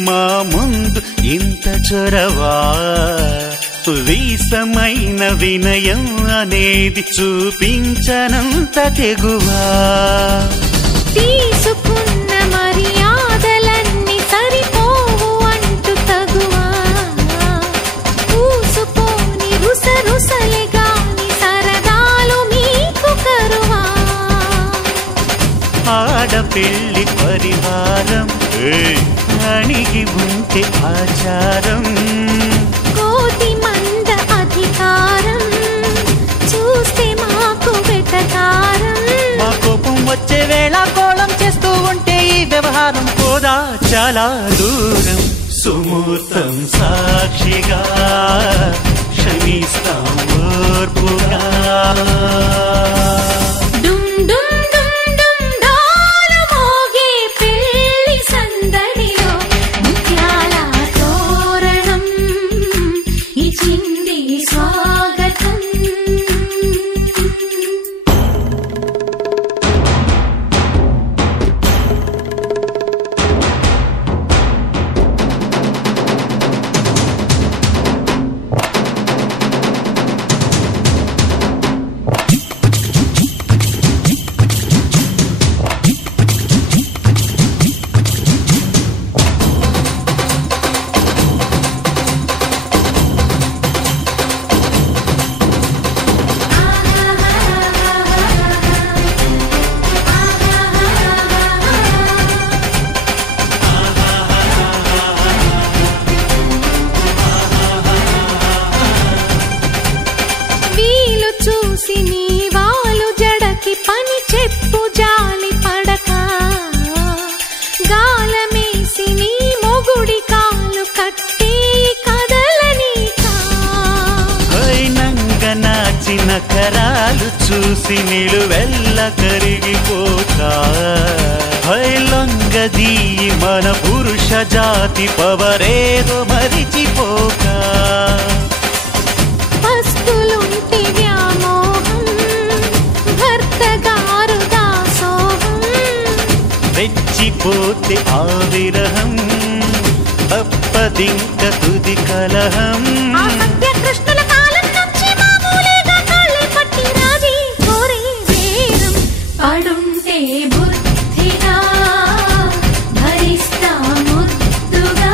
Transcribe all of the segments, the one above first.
మా ముందు ఇంత చొరవా వీసమైన వినయం అనేది చూపించనంత తెగువా తీసుకున్న మర్యాదలన్నీ సరిపోవు అంటూ తగువా పూసుపోని రుసరుసలే గాని సరదాలు మీకు కరువా ఆడపిల్లి పరివారం అణిగి ఉంటే ఆచారం కోటి మంద అధికారం చూస్తే మాకు వెటకారం మా కోపం వచ్చే వేళ కోళం చేస్తూ ఉంటే ఈ వ్యవహారం పోదా చాలా దూరం సుమూర్తం సాక్షిగా క్షమిస్తాం ఓర్పుగా నకరాలు చూసి నిలువెల్ల కరిగిపోక లొంగదీ మన పురుష జాతి పవరేదో మరిచిపోక పస్తులుంటి వ్యామోహం భర్తగారు దాసోహం రెచ్చిపోతే ఆ విరహం తప్పదింక తుది కలహం కృష్ణుల కాలం నుంచి మామూలుగా కాళ్ళే పట్టి రాజీ కోరే వేరం పడుంటే బుద్ధిగా భరిస్తా ముద్దుగా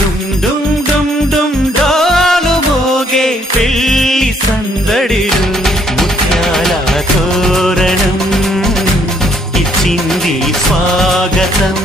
డుమ్ డుమ్ డుమ్ డుమ్ డాలు మోగే పెళ్లి సందడిలు ముత్యాల తోరణం ఇచ్చింది స్వాగతం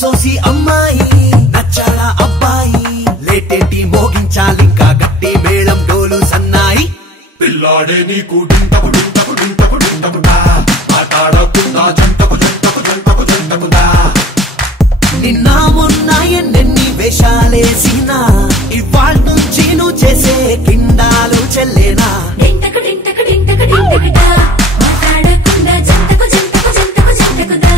సోసి అమ్మాయి నచ్చాడా అబ్బాయి లేటేటి మోగించాలింకా గట్టి మేళం డోలు సన్నాయి పిల్లాడే నీకు డింటకు డింటకు డింటకు డింటకుదా ఆటాడకుండా జంటకు జంటకు జంటకు జంటకుదా నిన్న మొన్న ఎన్నెన్ని వేషాలేసినా ఇవాళ నుంచి నువ్వు చేసే కిండాలు చెల్లేనా డింటకు డింటకు డింటకు డింటకుదా మాట్లాడకుండా జంటకు జంటకు జంటకు జంటకుదా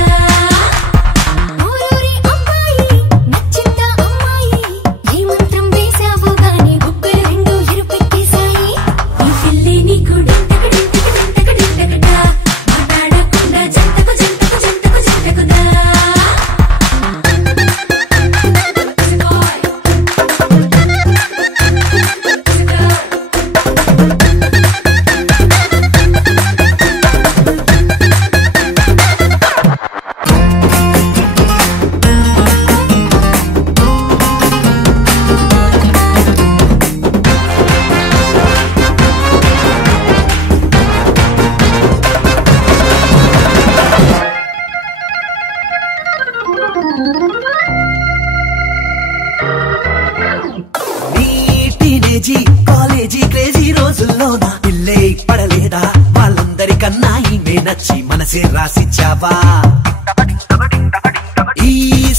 టీనేజీ కాలేజీ క్రేజీ రోజుల్లోన పిల్లే పడలేదా వాళ్ళందరికన్నా ఈమె నచ్చి మనసే రాసిచ్చావా ఈ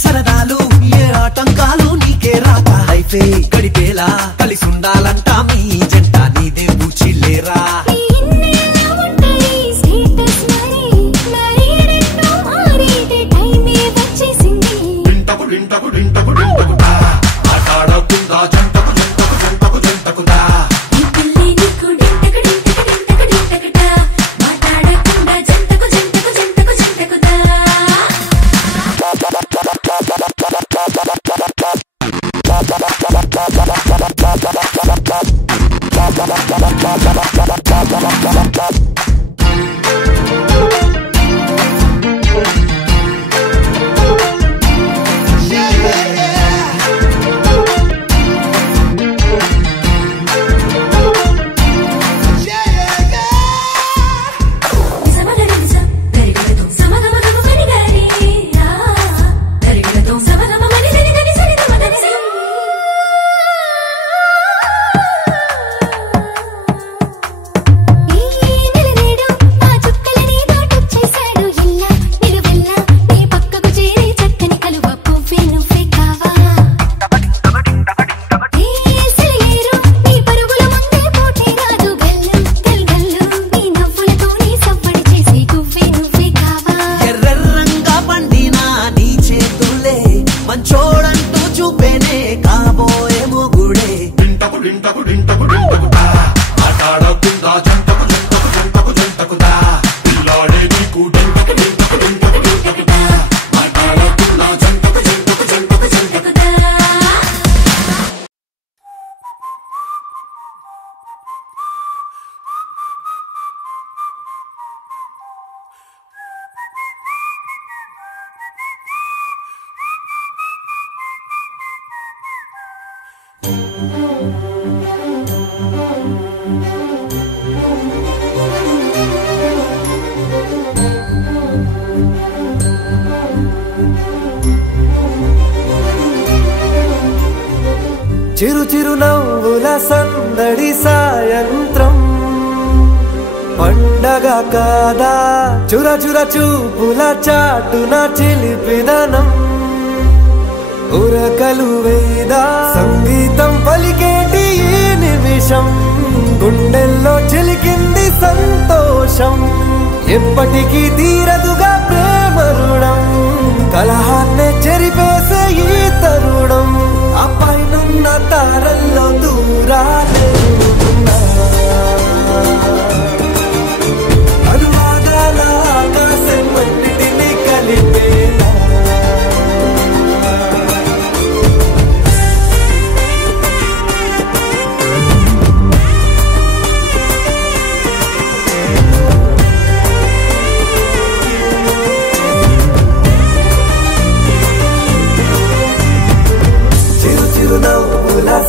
సరదాలు ఏ ఆటంకాలు నీకే రాక లైఫే గడిపేలా కలిసి ఉండాలంట మీ జంట నీదే పూచిల్లేరా చిరు చిరు నవ్వుల సందడి సాయంత్రం పండగ కాదా చుర చుర చూపుల చాటున చిలిపిదనం ఉరకలు వేదా సంగీతం పలికేటి ఈ నిమిషం గుండెల్లో చిలికింది సంతోషం ఎప్పటికీ తీరదుగా ప్రేమ రుణం కలహాన్నే చెరిపేసే ఈ తరుణం ఆ పైనున్న తారల్లో దూరాలే అనువాదాల ఆకాశం అన్నిటినీ కలిపేలా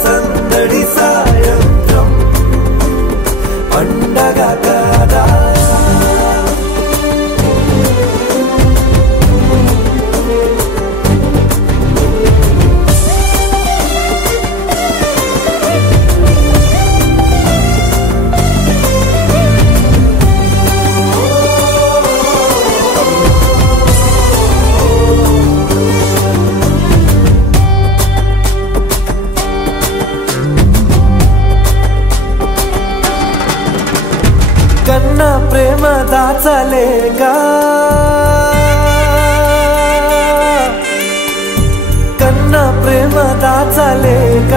సందడి సాయంత్రం పండగ కాదా కన్నా ప్రేమ దాచలేక కన్నా ప్రేమ దాచలేక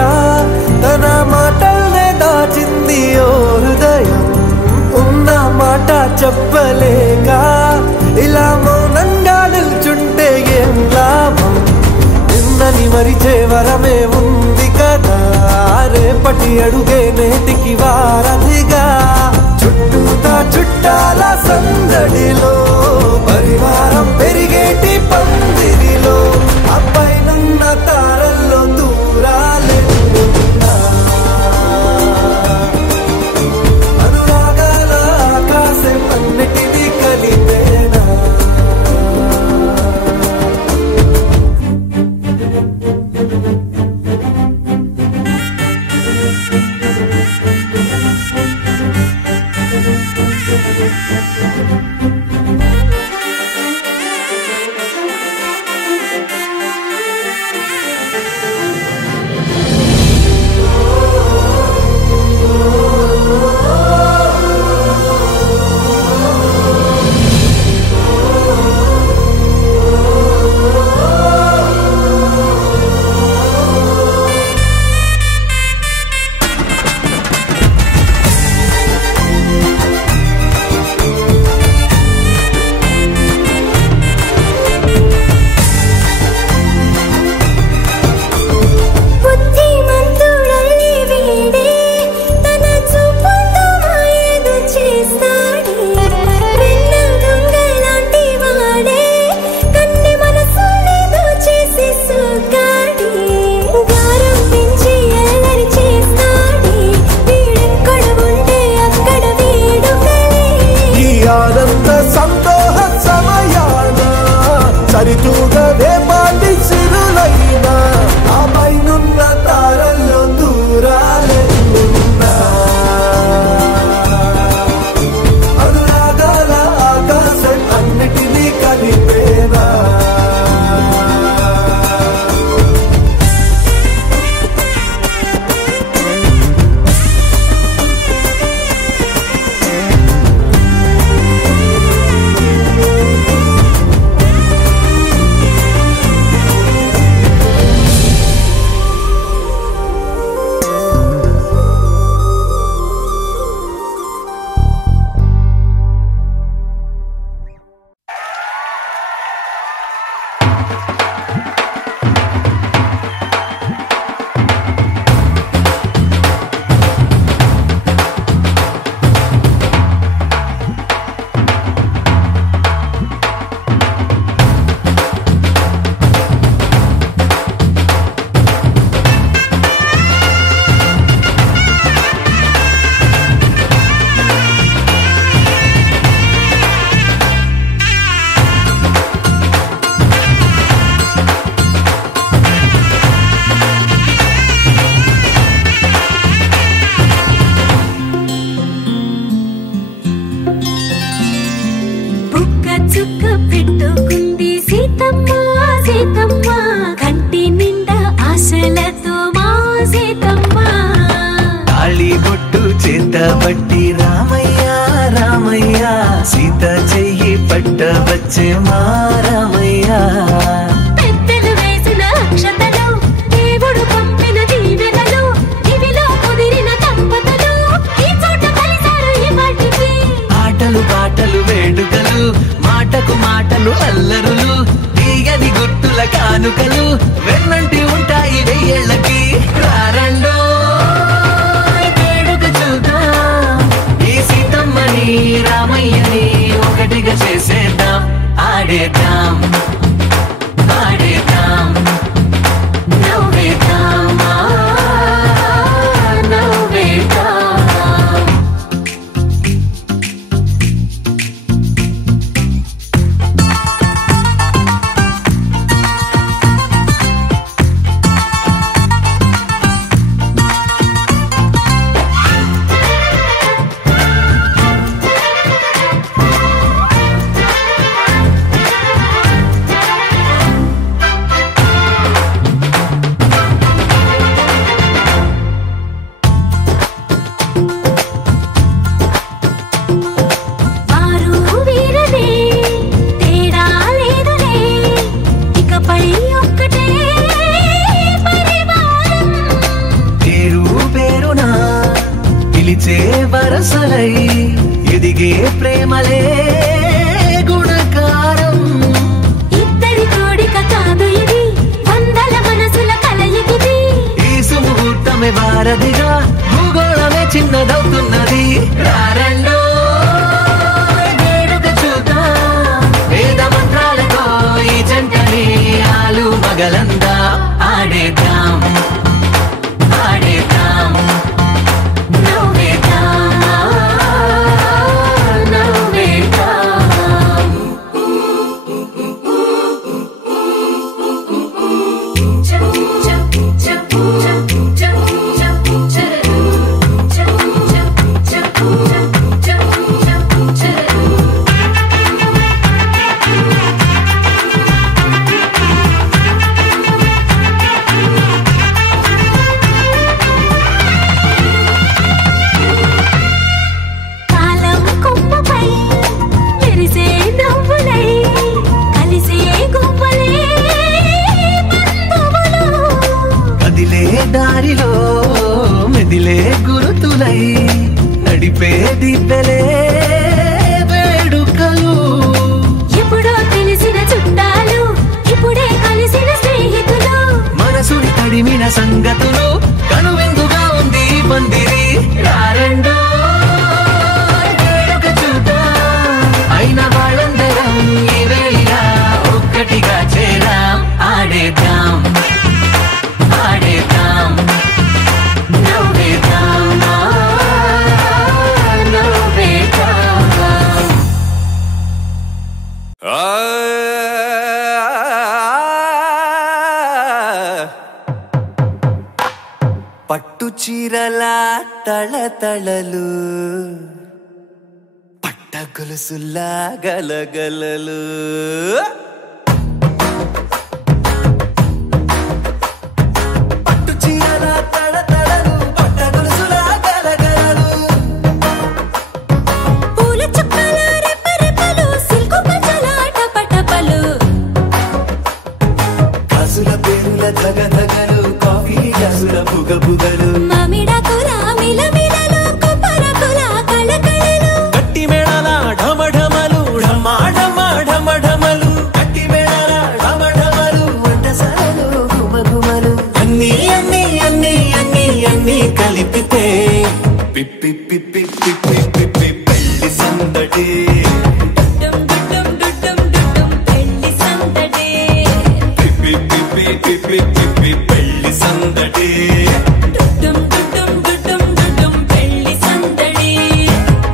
తన మాటల్నే దాచింది ఓ హృదయం ఉన్న మాట చెప్పలేక ఇలా మౌనంగా నిల్చుంటే ఏం లాభం నిన్నని మరిచే వరమే ఉంది కదా రేపటి అడుగే నేటికి వారధిగా చుట్టూతా చుట్టాల సందడిలో పరివారం పెరిగేటి పందిరిలో అబ్బాయినున్న తారల్లో దూరాలే అనురాగాల ఆకాశం అన్నిటినీ కలిపేనా పట్టి రామయ్య రామయ్య సీత చెయ్యి పట్ట వచ్చే మా రామయ్య పెద్దలు వేసిన అక్షతలు దేవుడు పంపిన దీవెనలు ఇవిలో కుదిరిన దంపతులు ఈ చోట కలిసారు ఈ వాటికి ఆటలు పాటలు వేడుకలు మాటకు మాటలు అల్లరులు తీయని గుర్తుల కానుకలు వెన్నంటి ఉంటాయి వెయ్యేళ్ళకి రారండో రామయ్యని ఒకటిగా చేసేద్దాం ఆడేద్దాం ఆడేద్దాం నవ్వేద్దాం నవ్వేద్దాం వరసలై ఎదిగే ప్రేమలే గుణకారం ఇద్దరి కోడిక కాదు ఇది వందల మనసుల కలయికిది ఈ సుముహూర్తమే వారధిగా భూగోళమే చిన్నదవుతున్నది రారండో వేడుక చూద్దాం వేద మంత్రాలతో ఈ జంటని ఆలు మగలందా ఆడేద్దాం ఆడేద్దాం Cha నడిపేది పెలే వేడుకలు. ఎప్పుడో తెలిసిన చుట్టాలు ఇప్పుడే కలిసిన స్నేహితులు. మనసుని తడిమిన సంగతులు కనువిందుగా ఉంది పందిరి. రారండో వేడుక చూద్దాం, అయిన వాళ్ళందరం ఈ వేళ ఒక్కటిగా చేరాం. ఆడేద్దాం ఆడేద్దాం నవ్వేద్దాం నవ్వేద్దాం. పట్టు చీరల తళతళలు, పట్ట గొలుసులా గలగలలు. పట్టు చీరల తళతళలు, పట్ట గొలుసులా గలగలలు. పూల చుక్కల రెపరెపలు సిల్కు పంచల టపటపలు. గాజుల పేరుల ధగధగలు, కాఫీ గ్లాసుల బుగబుగలు. మామిడాకుల మిలమిలలు కొబ్బరకుల కళకళలు. గట్టి మేళాల ఢమఢమలు, ఢమాఢమఢమఢమలు. గట్టి మేళాల ఢమఢమలు, వంటసాలలు గుమగుమలు. అన్నీ అన్నీ అన్నీ అన్నీ అన్నీ కలిపితే పిప్పి పిప్పి పిప్పి పిప్పి పెళ్లి సందడి. డుడ్డుం డుడ్డుం డుడ్డుం డుడ్డుం పెళ్లి సందడి. పిప్పి పిప్పి పిప్పి పిప్పి పెళ్లి సందడి. డుడ్డుం డుడ్డుం డుడ్డుం డుడ్డుం పెళ్లి సందడి.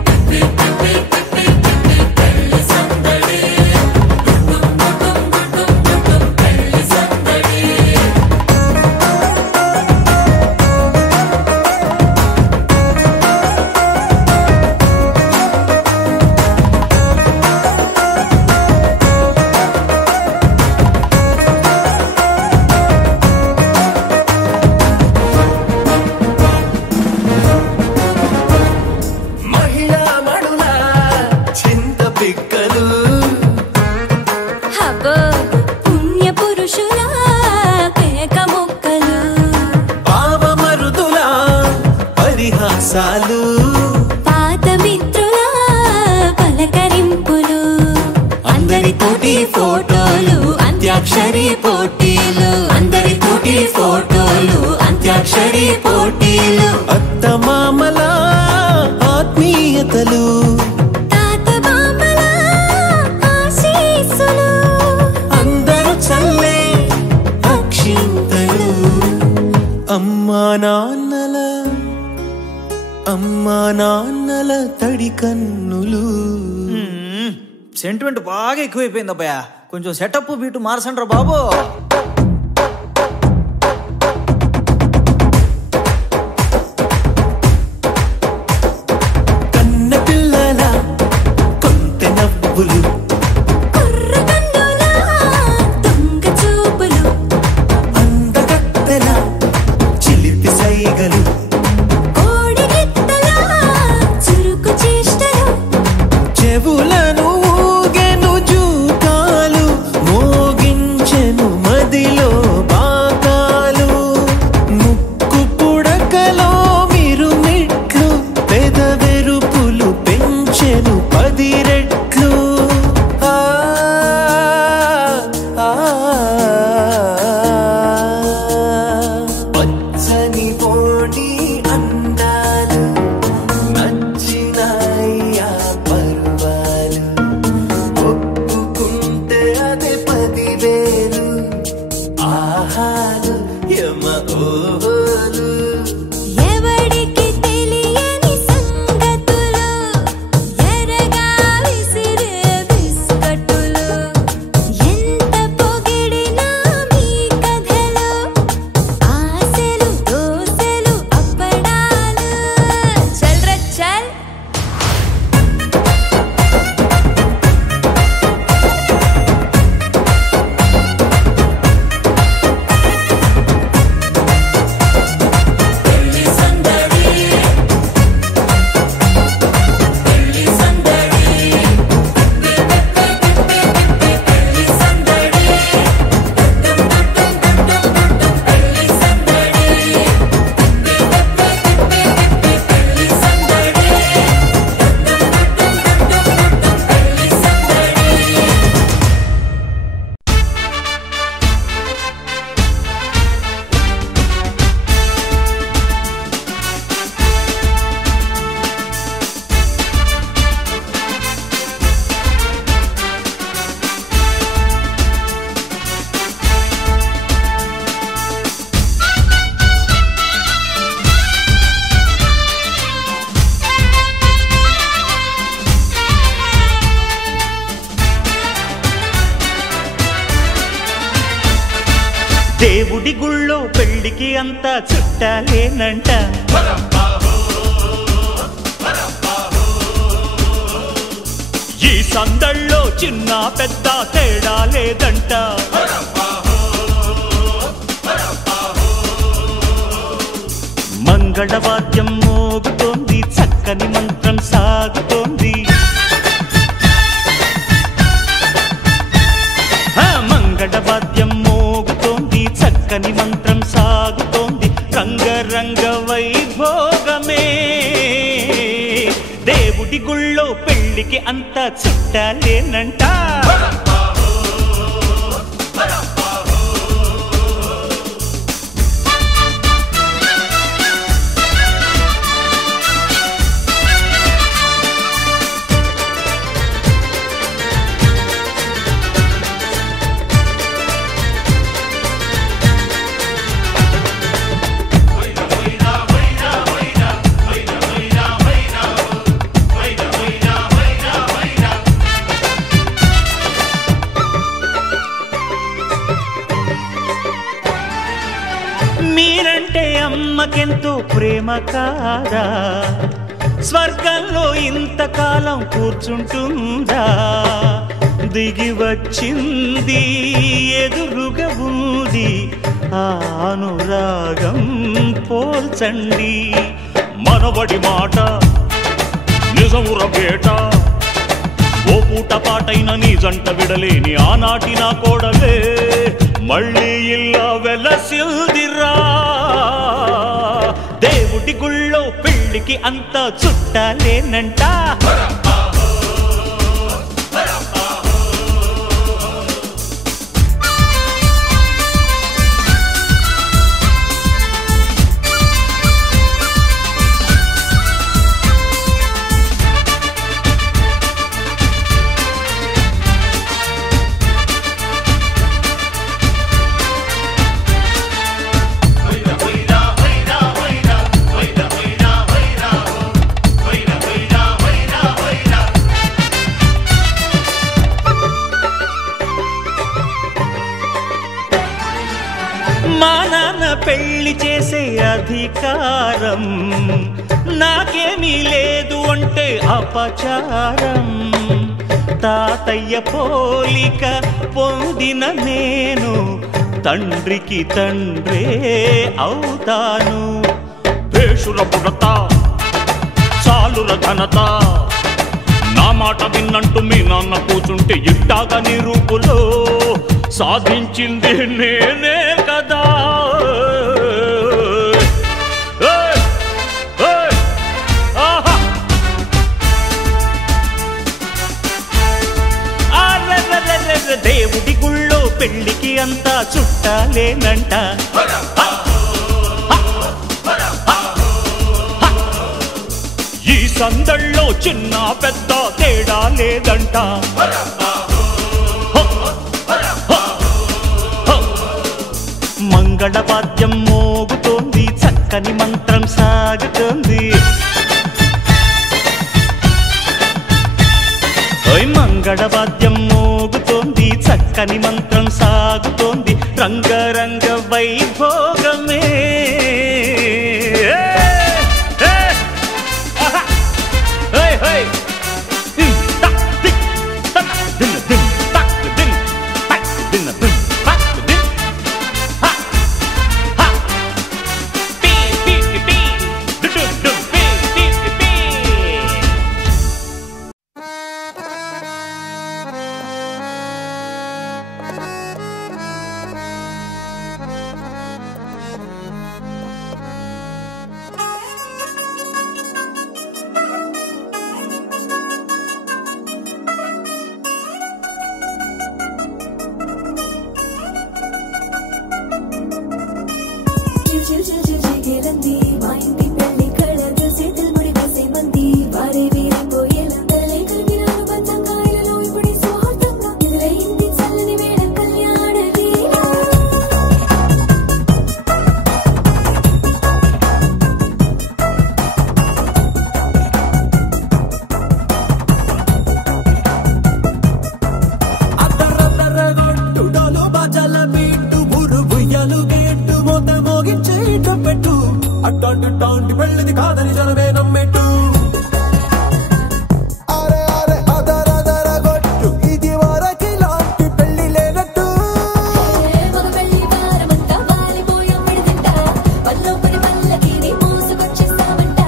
పిప్పి పిప్పి పిప్పి పిప్పి పెళ్లి సందడి. డుడ్డుం డుడ్డుం డుడ్డుం డుడ్డుం పెళ్లి సందడి. మహిళా మడుల చింత పిక్కలు. హబ్బో పుణ్య పురుషుల కేక మొక్కలు. పావమరుదుల పరిహాసాలు. పాత మిత్రుల పలకరింపులు. అందరితోటి ఫోటోలు, అంత్యాక్షరి పోటీలు. అందరితోటి ఫోటోలు, అంత్యాక్షరి పోటీలు. అత్తమామల ఆత్మీయతలు. తాత బామ్మల ఆశీస్సులు. అందరూ చల్లే అక్షింతలు. అమ్మా నాన్నల తడి కన్నులు. సెంటిమెంట్ బాగా ఎక్కువైపోయింది అబ్బాయా. కొంచెం సెటప్ బీటు మార్చండ్రా బాబు. కన్న పిల్లల కొంత నవ్వులు. కుర్ర కన్నుల దొంగ చూపులు. అందగత్తెల చిలిపి సైగలు. కోడి గిత్తల చురుకు చేష్టలు. చెవులను ఊగెను జూకాలు, మోగించెను గుళ్ళో పెళ్లికి అంతా చుట్టాలేనంట. ఈ సందళ్ళో చిన్న పెద్ద తేడా లేదంట. మంగళవాద్యం మోగుతోంది, చక్కని మంత్రం సాగుతోంది. మంగళవాద్యం మోగుతోంది, చక్కని మంత్రం సాగుతోంది. రంగరంగ వైభోగమే దేవుడి గుళ్ళో పెళ్లికి అంతా చుట్టాలేనంట. మీరంటే అమ్మకెంతో ప్రేమ కాదా, స్వర్గంలో ఇంతకాలం కూర్చుంటుందా. దిగి వచ్చింది ఎదురుగా ఉంది, ఆ అనురాగం పోల్చండి. మనవడి మాట నిజముర పేట, ఓ పూట పాటైన నీ జంట విడలేని ఆనాటి నా కోడలే మళ్ళీ ఇలా వెలసిల్దిరా. దేవుడి గుళ్ళో పెళ్లికి అంతా చుట్టాలేనంట. మా నాన్న పెళ్లి చేసే అధికారం నాకేమీ లేదు అంటే అపచారం. తాతయ్య పోలిక పొందిన నేను తండ్రికి తండ్రే అవుతాను. భేషుల పుడత చాలుల ఘనత, నా మాట విన్నంటూ మీ నాన్న కూర్చుంటే ఇట్టాగా నీ రూపులో సాధించింది నేనే కదా. దేవుడి గుళ్ళో పెళ్లికి అంతా చుట్టాలేనంట. ఈ సందళ్ళో చిన్న పెద్ద తేడా లేదంట. మంగళవాద్యం మోగుతోంది, చక్కని మంత్రం సాగుతోంది. మంగళవాద్యం మోగుతోంది, చక్కని మంత్రం సాగుతోంది. రంగరంగ వైభోగమే కాదని జనమే నమ్మెట్టు అరే అరే అదర గొట్టు ఇది వరకి లాంటి పెళ్లి లేనట్టు మగ పెళ్లి వారమంతా వాలిపోయాం విడిదింట పల్లో పడి పల్లకి నీ మోసుకొచ్చేస్తామంట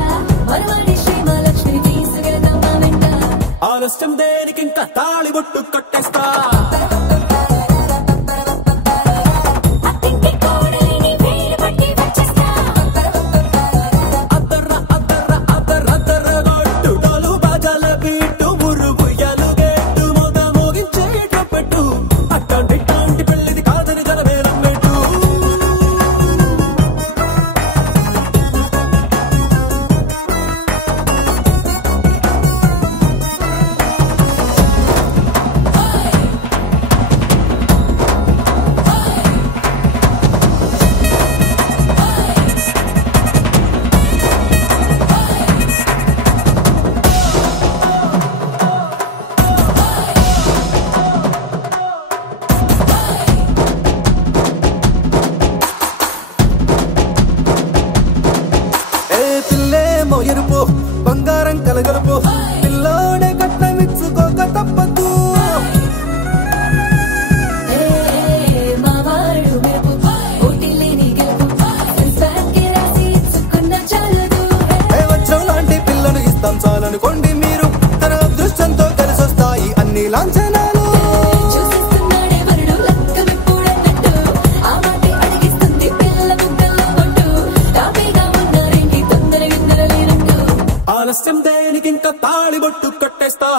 మరవాడి శ్రీ మహాలక్ష్మి తీసుకెళ్దాం మా వెంట ఆలస్యం దేనికి ఇంకా తాళి బొట్టు కట్టేస్తా అత్తింటి కోడలిని వేలు పట్టి వచ్చేస్తా అదర గొట్టు డోలు బాజాల బీటు మురుగు ఎలుగెట్టు మొద మోగించేటట్టు అట్టాంటి పెళ్లిది కాదని జనమే నమ్మెట్టు పిల్లేమో ఎరుపు బంగారం కలగలుపు పిల్లోడే కట్టమిచ్చుకోక తప్పదు మా వాడు మెరుపు ఓటిల్లేని గెలుపు సంసారానికి రాసి ఇచ్చుకున్న చాలదు వచ్చం లాంటి పిల్లను ఇస్తాం చాలనుకోండి మీరు తన అదృష్టంతో కలిసొస్తాయి అన్ని లాంఛనాలు చూసేస్తున్నాడే వరుడు లక్కమిప్పుడన్నట్టు ఆ మాటే అడిగిస్తుంది పిల్ల ముగ్గల్లో కొట్టు తాపీగా ఉన్నారేంటి తొందర గిందర లేనట్టు ఆలస్యం దేనికి ఇంకా తాళి బొట్టు కట్టేస్తా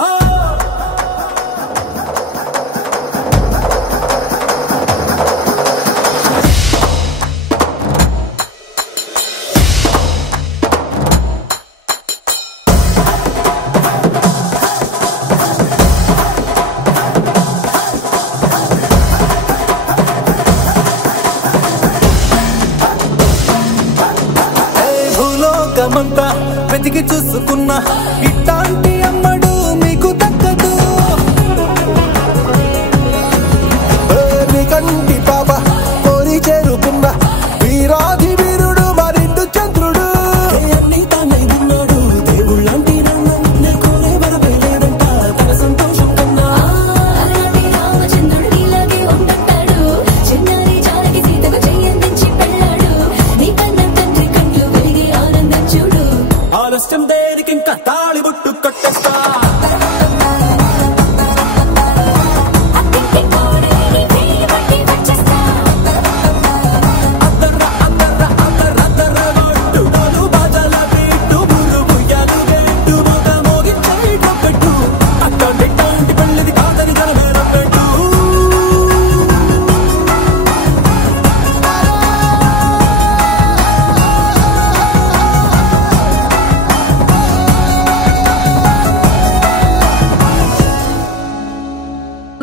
భూలోకమంతా వెతికి చూసుకున్నా ఇట్లాంటి అమ్మడు మీకు దక్కదు మీ కంటి పాప కోరి చేరుకున్న వీరాధి వీరుడు మరిండు చంద్రుడు అన్ని తానై ఉన్నాడు దేవుళ్ళంటి నన్ను కోరే వరవేలేదంట తన సంతోషం కన్నా అలాంటి రామచంద్రుడు నీలాగే ఉండంటాడు చిన్నారి జానకి సీతకు చెయ్యందించి పెళ్ళాడు నీ కన్న తండ్రి కండ్లు వెలిగి ఆనందం చూడు ఆలస్యం దేనికి ఇంకా తాళి బొట్టు కట్టేస్తా అత్తింటి కోడలిని వేలు పట్టి వచ్చేస్తా అదర గొట్టు డోలు బాజాల బీటు మురుగు ఎలుగెట్టు మొద మోగించేటట్టు అట్టాంటి పెళ్లిది కాదని జనమే నమ్మెట్టు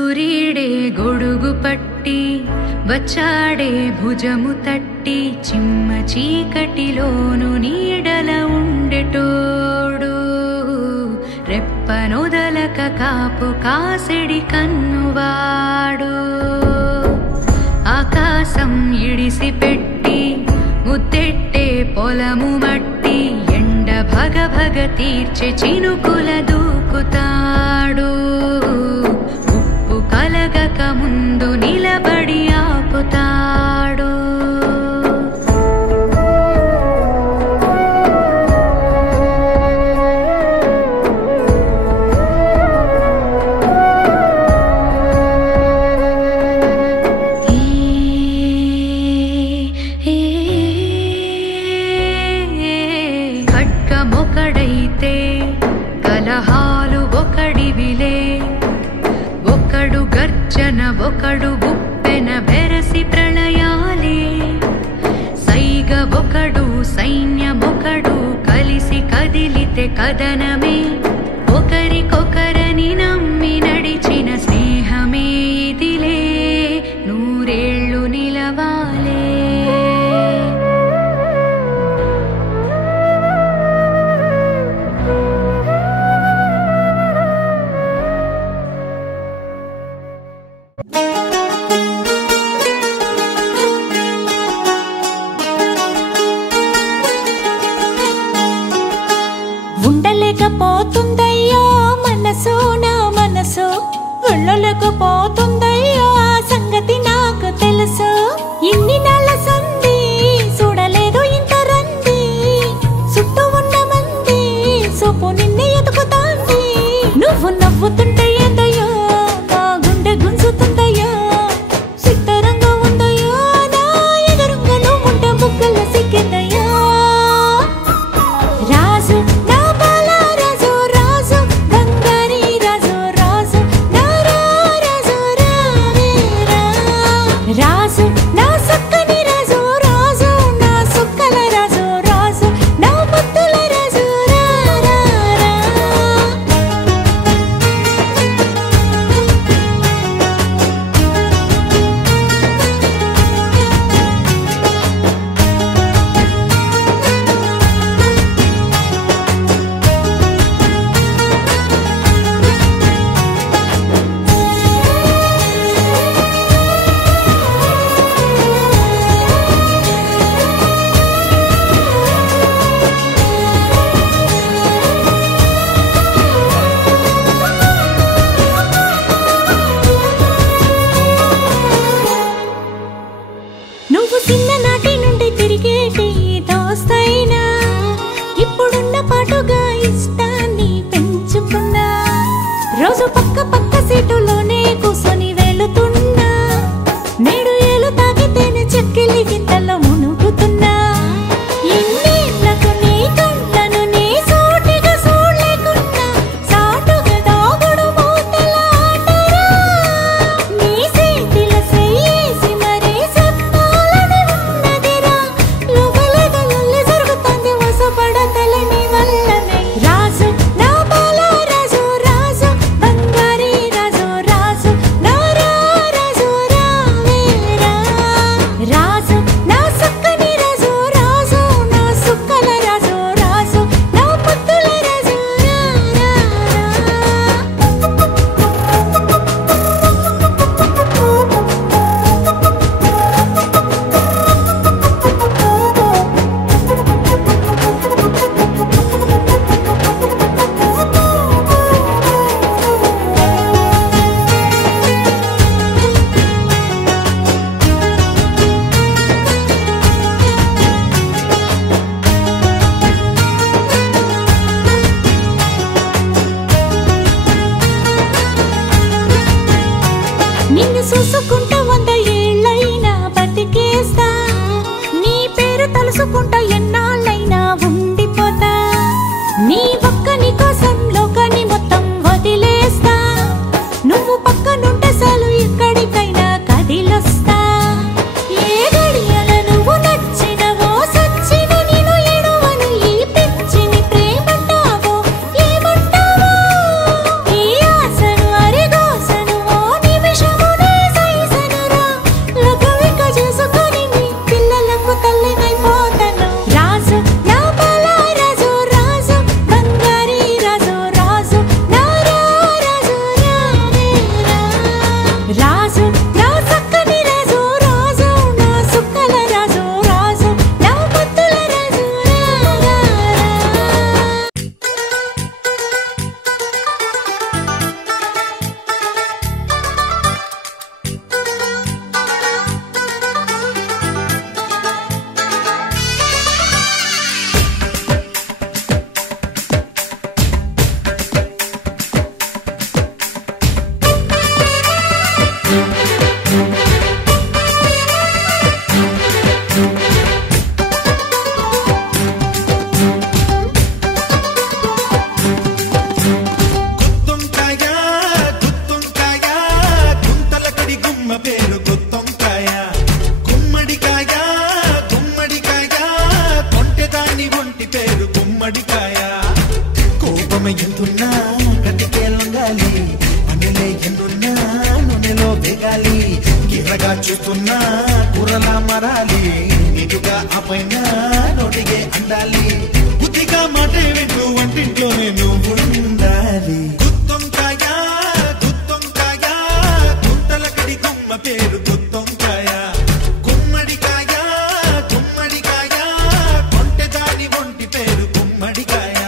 ఉరీడే గొడుగు పట్టి వచ్చాడే భుజము తట్టి చిమ్మ చీకటిలోను నీడల ఉండెటోడు రెప్పనొదలక కాపు కాసెడి కన్నువాడు ఆకాశం ఇడిసి పెట్టి ముద్దెట్టే పొలము మట్టి ఎండ భగ భగ తీర్చె చినుకుల దూకుతాడు ఉప్పు కలగక ముందు నిలబడి ఆపుతాడు ఖడ్గమొకడైతే కలహాలు ఒకడివిలే ఒకడు గర్జన ఒకడు గుప్పెన బెరసి ప్రళయాలే సైగ ఒకడు సైన్యమొకడు కలిసి కదిలితే కదనమే ఒకరికొకరని నమ్మి నడిచిన స్నేహమే ఇదిలే నూరేళ్లు నిలవాలే వెళ్ళలేకపోతుందయ్యో మనసు నా మనసు వెళ్ళలేకపోతుందయ్యో ఆ సంగతి నాకు తెలుసు ఇన్ని నెల సంది చూడలేదు ఇంత రంది చుట్టూ ఉన్న మంది సూపు నిన్నే ఎదుగుతాంది నువ్వు నవ్వుతుంటే ఏందయ్యో నా గుండె గుంజుతుందయ్యో సిద్ధరంగా ఉందయ్యో నా ఎదురుగా నువ్వు ఉంటే బుగ్గల సిక్కిందయ్యో రాజు నా బాల రాజు రాజు బంగారి రాజు రాజు నా రాజు రావేరా రాజు నా సక్కని రాజు రాజు నా సుక్కల రాజు రాజు నా ముద్దుల రాజు రా రా రా నువ్వు చిన్ననాటి నుండి తిరిగేటి దోస్తైనా ఇప్పుడున్న పాటుగా ఇష్టాన్ని పెంచుకున్నా రోజు పక్క పక్క సీటులోనే కూర్చొని వెళుతున్నా నేడు ఏలు తాగితేనే చెక్కిలి గింతలో మునుగుతున్నా ఎన్నేళ్లకు నీ కళ్ళను నీ సూటిగా చూడలేకున్నా సాటుగా దాగుడు మూతల ఆటరా నీ చేతిలో చెయ్యేసి మరీ చెప్పాలని ఉన్నదిరా లోపలగలల్లి జరుగుతుంది వసపడతలని వల్లనే రాజు నా బాల రాజు రాజు బంగారి రాజు రాజు నా రాజు రావేరా రాజు నా సక్కని రాజు రాజు నా సుక్కల రాజు రాజు నా ముద్దుల రాజు రా నిన్ను చూసుకుంటా 100 ఏళ్ళైనా బతికేస్తా నీ పేరు తలుసుకుంటా ఎన్నాళ్ళైనా ఉండిపోతా నీ ఒక్కని కోసం లోకాన్ని మొత్తం వదిలేస్తా నువ్వు పక్కనుంటే చాలు ఎక్కడికైనా కదిలొస్తా ఏ గడియల నువ్వు నచ్చినవో సచ్చిన నేను ఎడువను ఈ పిచ్చిని ప్రేమంటావో ఏమంటావో ఈ ఆశను అరిగోసను ఓ నిమిషమునే సైసనురా లగవిక చేసుకొని నీ పిల్లలకు తల్లినైపోతాను రాజు నా బాల రాజు రాజు బంగారి రాజు రాజు నా రాజు రావేరా రాజు నా సక్కని రాజు రాజు నా సుక్కల రాజు రాజు నా ముద్దుల రాజు రా రా గుత్తొంకాయ గుత్తొంకాయ గుంతల కడి గుమ్మ పేరు గుత్తొంకాయ గుమ్మడికాయ గుమ్మడికాయ కొంటెదాని ఒంటి పేరు గుమ్మడికాయ కోపమ ఎంతున్నా గట్టికే లొంగాలి అనలే ఎన్నున్నా నూనెలో వేగాలి గిరగా చూస్తున్నా కూరలా మరాలి నిటుగా అపైన నోటిగే అండాలి బుద్ధిగా మాట వింటూ వంటింట్లోనే నువ్వు ఉండాలి గుత్తొంకాయ గుత్తొంకాయ గుంతల కడి గుమ్మ పేరు గుత్తొంకాయ గుమ్మడికాయ గుమ్మడికాయ కొంటెదాని ఒంటి పేరు గుమ్మడికాయ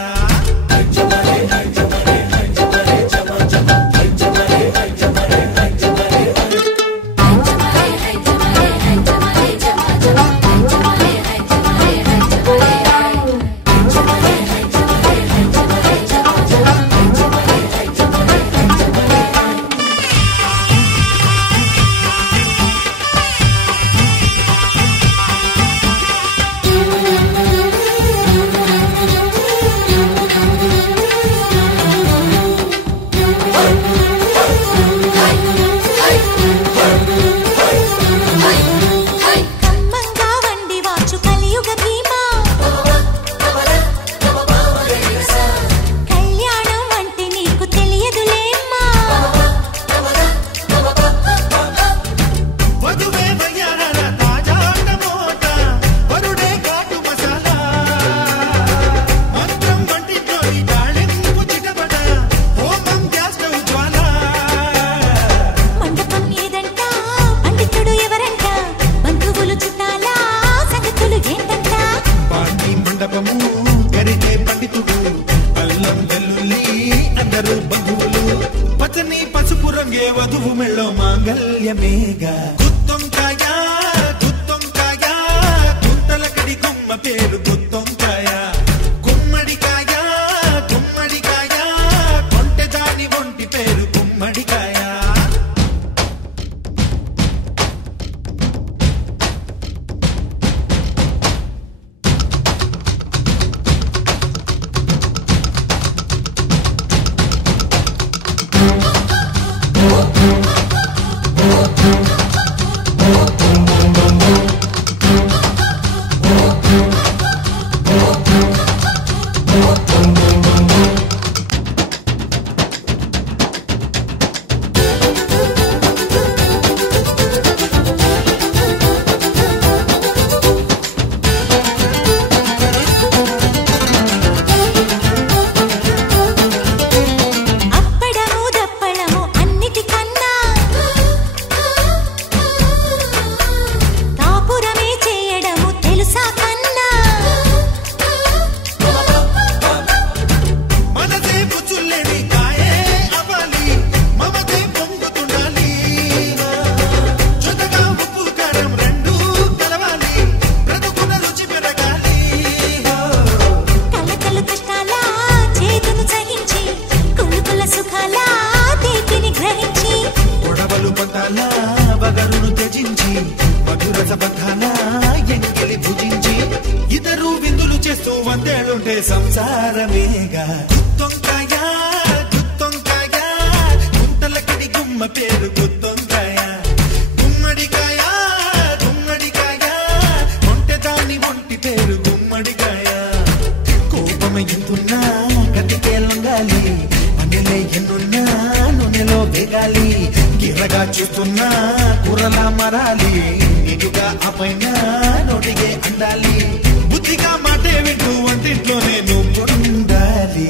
బంగారమేగా గుత్తొంకాయ గుత్తొంకాయ గుంటలకడి గుమ్మ పేరు గుత్తొంకాయ గుమ్మడికాయ గుమ్మడికాయ ఒంటెదాని ఒంటి పేరు గుమ్మడికాయ కోపమ ఎంతున్నా కతికే లొంగాలి మనలే ఎన్నున్నా నూనెలో వేగాలి గిరగా చూస్తున్నా కూరలా మరాలి నీటుగా ఆ పైన నోటిగే అందాలి బుద్ధిగా మాటే వింటూ వంటింట్లోనే నువ్వు ఉండాలి